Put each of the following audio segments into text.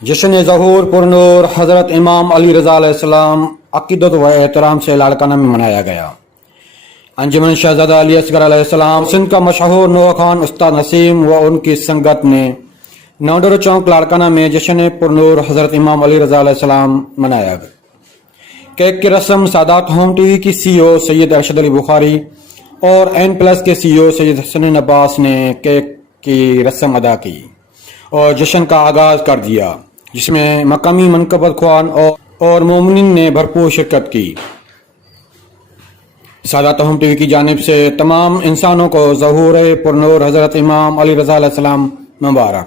جشن ظہور پرنور حضرت امام علی رضا علیہ السلام عقیدت و احترام سے لاڑکانہ میں منایا گیا۔ انجمن شہزادہ علی اصغر علیہ السلام سندھ کا مشہور نوح خان استاد نسیم و ان کی سنگت نے نوڈر چوک لاڑکانہ میں جشن پرنور حضرت امام علی رضا علیہ السلام منایا گیا۔ کیک کی رسم سادات ہوم ٹی وی کی سی او سید ارشد علی بخاری اور این پلس کے سی او سید حسن عباس نے کیک کی رسم ادا کی اور جشن کا آغاز کر دیا، جس میں مقامی منقبت خوان اور مومنین نے بھرپور شرکت کی۔ سادات ہوم ٹی وی کی جانب سے تمام انسانوں کو ظہور پرنور حضرت امام علی رضا علیہ السلام مبارک۔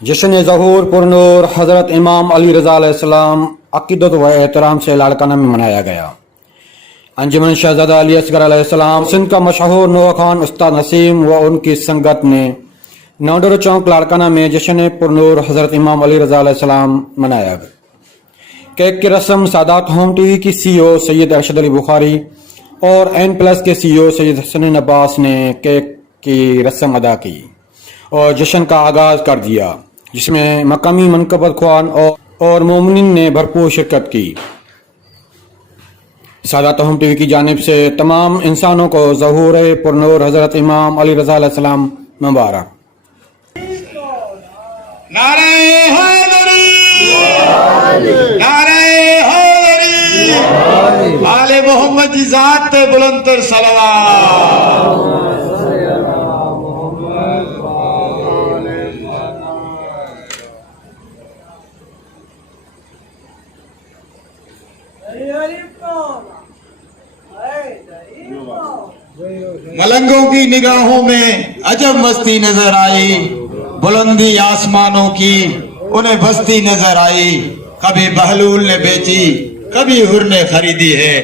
جشن ظہور پرنور حضرت امام علی رضا علیہ السلام عقیدت و احترام سے لاڑکانہ میں منایا گیا۔ انجمن شہزادہ علی اصغر علیہ السلام سندھ کا مشہور نوح خان استاد نسیم و ان کی سنگت نے نوڈر چوک لاڑکانہ میں جشن پرنور حضرت امام علی رضا علیہ السلام منایا گیا۔ کیک کی رسم سادات ہوم ٹی وی کی سی او سید ارشد علی بخاری اور این پلس کے سی او سید حسن عباس نے کیک کی رسم ادا کی اور جشن کا آغاز کر دیا، جس میں مقامی منقبت خوان اور مومنین نے بھرپور شرکت کی۔ سادات ہوم ٹی وی کی جانب سے تمام انسانوں کو ظہور پرنور حضرت امام علی رضا علیہ السلام مبارک۔ نعرہ حیدری، نعرہ حیدری، آل محمد کی ذات تے بلند تر صلوات۔ ملنگوں کی نگاہوں میں عجب مستی نظر آئی، بلندی آسمانوں کی انہیں بستی نظر آئی، کبھی بہلول نے بیچی کبھی حر نے خریدی ہے۔